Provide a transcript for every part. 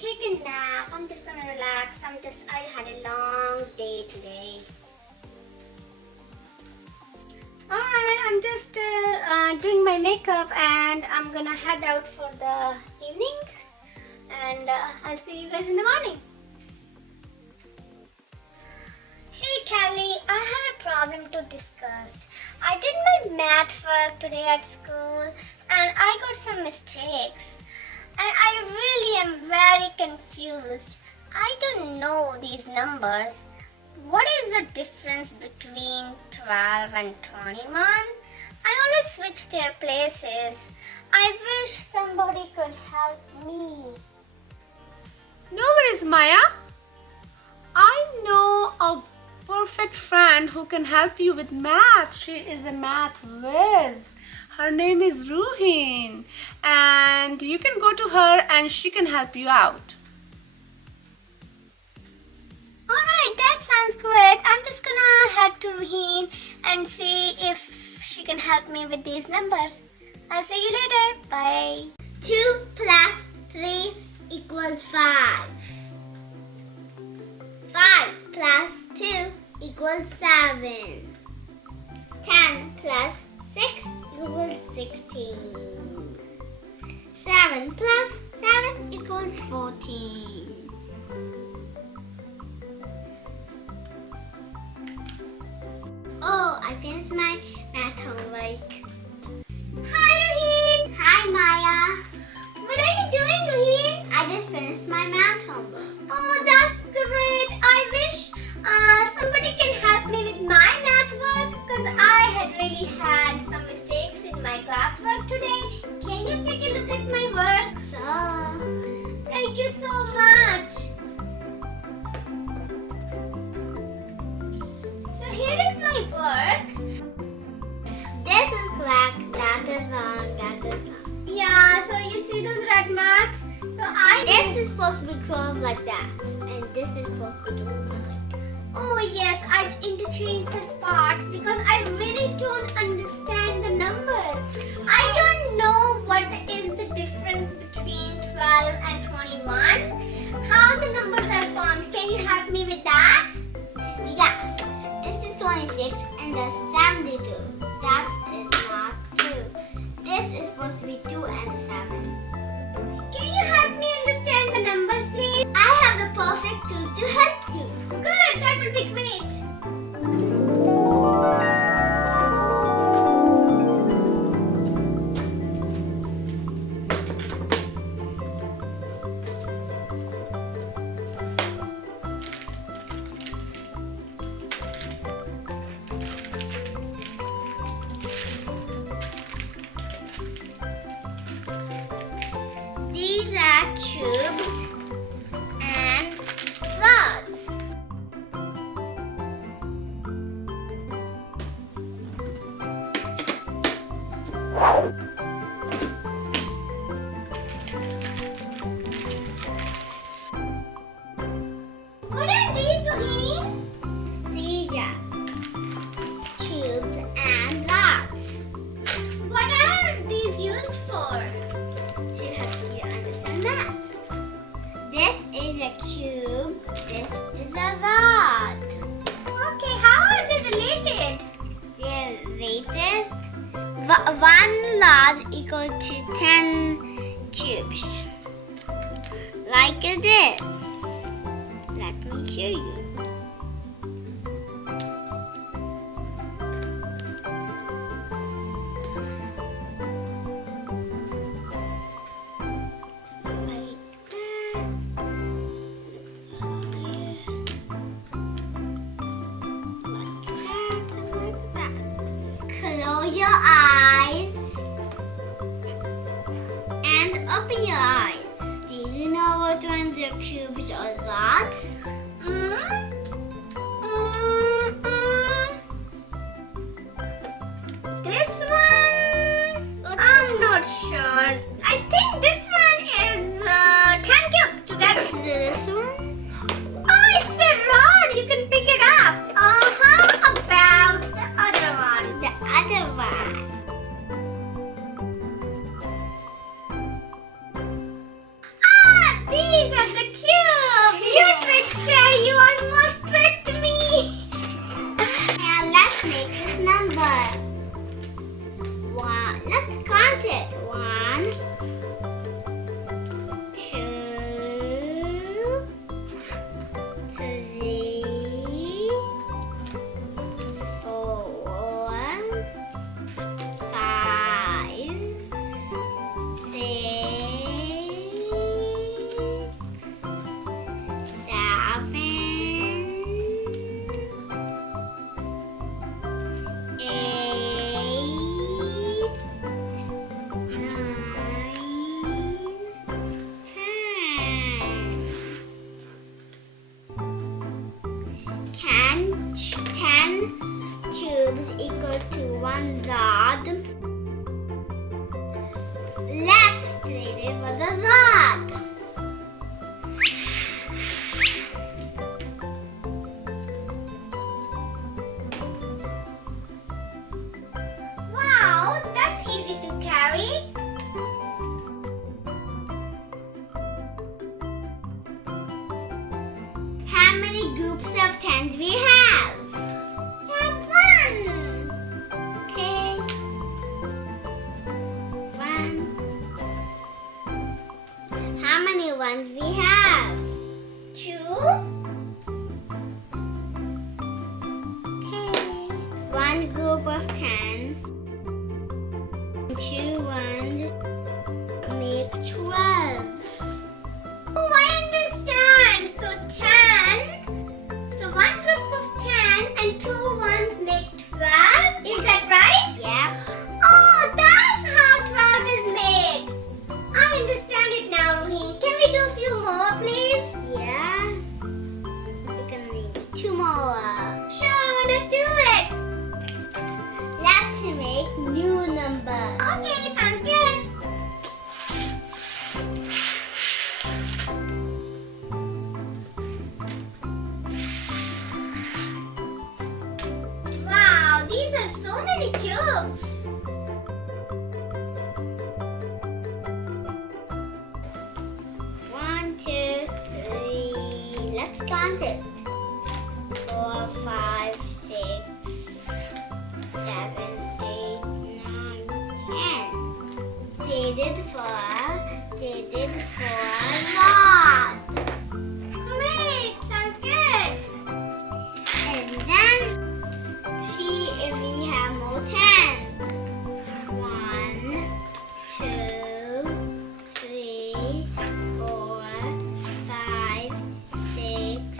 take a nap. I'm just gonna relax. I had a long day today. Alright, I'm just doing my makeup and I'm gonna head out for the evening. And I'll see you guys in the morning. Hey Kelly, I have a problem to discuss. I did my math work today at school and I got some mistakes. And I really am very confused. I don't know these numbers. What is the difference between 12 and 21? I always switch their places. I wish somebody could help me. No worries, Maya. I know a perfect friend who can help you with math. She is a math whiz. Her name is Ruheen, and you can go to her and she can help you out. Alright, that sounds great. I'm just gonna head to Ruheen and see if she can help me with these numbers. I'll see you later. Bye. 2 plus 3 equals 5. 5 plus 2 equals 7. 10 plus 6 equals 16. 7 plus 7 equals 14. Oh, I finished my math homework. Hi, Ruheen. Hi, Maya. What are you doing, Ruheen? I just finished my math homework. Oh, that's great. I wish somebody can help me with my math work because I had really had some mistakes in my classwork today. Can you take a look at my work? So, thank you so much. So here is my work. This is correct, that is wrong, that is wrong. Yeah, so you see those red marks? This is supposed to be curved like that, and this is supposed to be like that. Oh yes, I interchanged the spots because I really don't understand the numbers. I don't know what is the difference between 12 and 21. How the numbers are formed. Can you help me with that? Yes. This is 26 and that's 72. That is not true. This is supposed to be 2 and 7. Can you help me understand the numbers, please? I have the perfect tool to help you. Good, that would be great. These are cubes and rods. What are these, Ruheen? These are cubes and rods. What are these used for? To help you understand that. This is a cube, this is a rod. Okay, how are they related? They're related. One rod equal to 10 cubes. Like this. Let me show you. Close your eyes and open your eyes. Do you know what ones are cubes or rods? This one? I'm not sure. I think this one is 10 cubes together. This one? Oh, it's a rod. You can pick it up. How about the other one? The other one. These are ready for the vlog. Wow, that's easy to carry. How many groups of 10s we have? We have one. Okay. One. How many ones we have? Two. Okay. One group of 10. Two ones make 12. Oh, I understand. So 10. So one group of 10 and two ones make 12. Is that right? Yeah. Oh, that's how 12 is made. I understand it now, Ruheen. Can we do a few more, please? Yeah. We can make 2 more. Sure, let's do it. Let's make new number. Okay, sounds good. Wow, these are so many cubes. One, two, three. Let's count it. 4, 5, 6, 7, 8, 9, 10. They did four lot. Great, sounds good. And then see if we have more 10. 1, 2, 3, 4, 5, 6,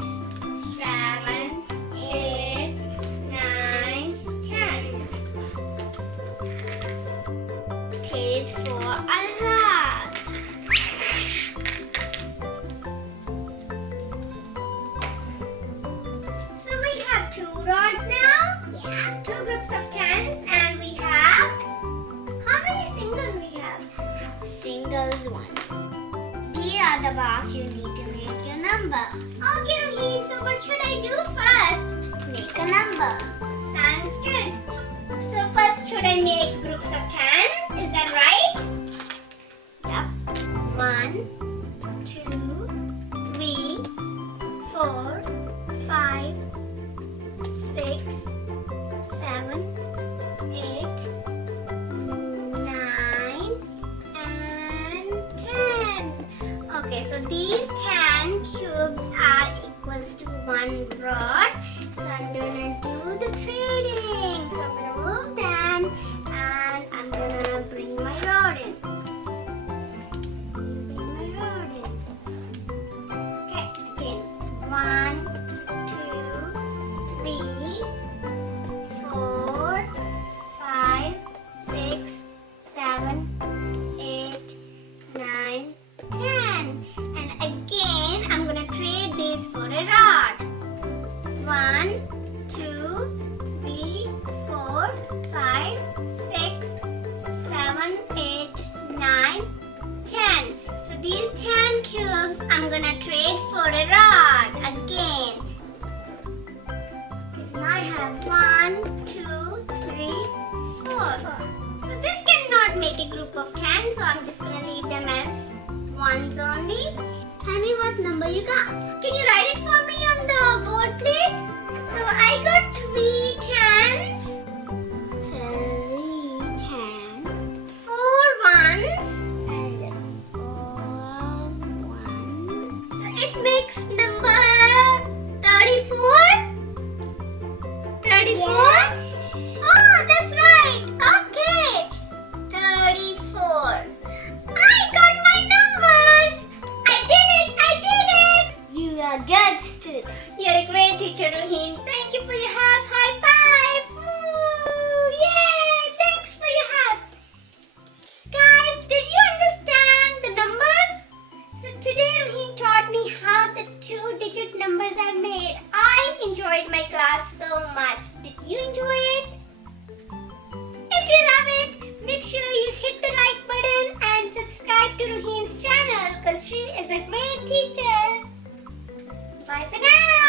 7, 8, 9, 10. Take it for a lot. So we have 2 rods now. Yeah. 2 groups of 10s, and we have how many singles we have? Singles 1. These are the box you need to make your number. Okay, Ruheen. So what should I do first? Make a number. Sounds good. So first, should I make groups of 10s? Is that right? Yep. 1, 2, 3, 4, 5, 6, 7, 8, 9, and 10. Okay, so these 10 cubes are equals to 1 rod. So I'm gonna do the trading. So I'm gonna move them and I'm gonna bring my rod in. Bring my rod in. Okay, again. 1, 2, 3, 4, 5, 6, 7, 8, 9, 10. And again, I'm gonna trade these for a rod. 1, 2, 3, 4, 5, 6, 7, 8, 9, 10. So these 10 cubes I'm gonna trade for a rod again. Okay, so now I have 1, 2, 3, 4. So this cannot make a group of 10, so I'm just gonna leave them as ones only. Tell me what number you got. Can you write it for me on the board, please? So I got 3 10s. 3 10s. 4 ones. And 4 ones. So it makes number 34. 34? Yes. Oh, that's right. Okay. 34. I got my numbers. I did it. You are good student. You're a great teacher, Ruheen. Thank you for your help. High five. Woo. Yay. Thanks for your help. Guys, did you understand the numbers? So today Ruheen taught me how the 2-digit numbers are made. I enjoyed my class so much. Did you enjoy it? If you love it, make sure you hit the like button and subscribe to Ruheen's channel because she is a great teacher. Bye for now.